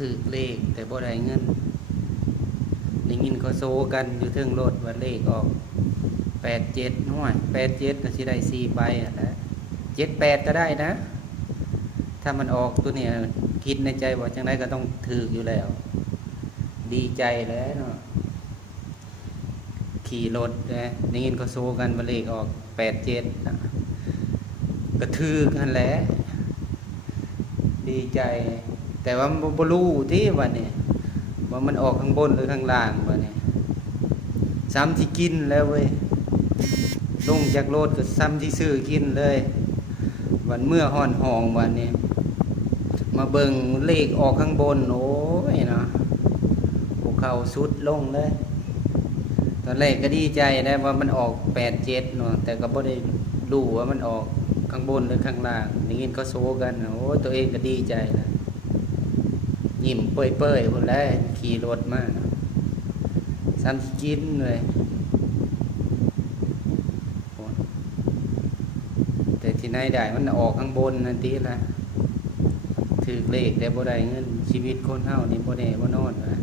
ถือเลขแต่บ่ได้เงินได้ยินเขาโซกันอยู่เทิงรถว่าเลขออก87ห้วย87น่ะสิได้4ใบอ่ะนะ78ก็ได้นะถ้ามันออกตัวเนี้ยคิดในใจว่าจังไดก็ต้องถูกอยู่แล้ว ดีใจแล้วเนาะขี่รถนะได้ยินเขาโซกันว่าเลขออก87นะก็ถูกนั่นแหละดีใจแต่ว่าบ่รู้ที่ว่านี่ว่ามันออกข้างบนหรือข้างล่างว่านี่ซ้ำที่กินแล้วเว้ยลงจากรถก็ซ้ำที่ซื้อกินเลยวันเมื่อฮ้อนห้องวันนี้มาเบิ่งเลขออกข้างบนโอ้ยเนาะพวกเขาสุดลงเลยตอนแรกก็ดีใจนะว่ามันออก87เนาะแต่ก็บ่ได้รู้ว่ามันออกข้างบนหรือข้างล่างได้ยินเขาโซกันโอ้ตัวเองก็ดีใจนะยิ้มเปื่อยๆพุ่นแหละขี่รถมาซ้ำที่กินเลยแต่ที่ไหนได้มันออกข้างบนนั่นติล่ะถือเลขแต่บ่ได้เงินชีวิตคนเฮานี่บ่แน่บ่นอนนะ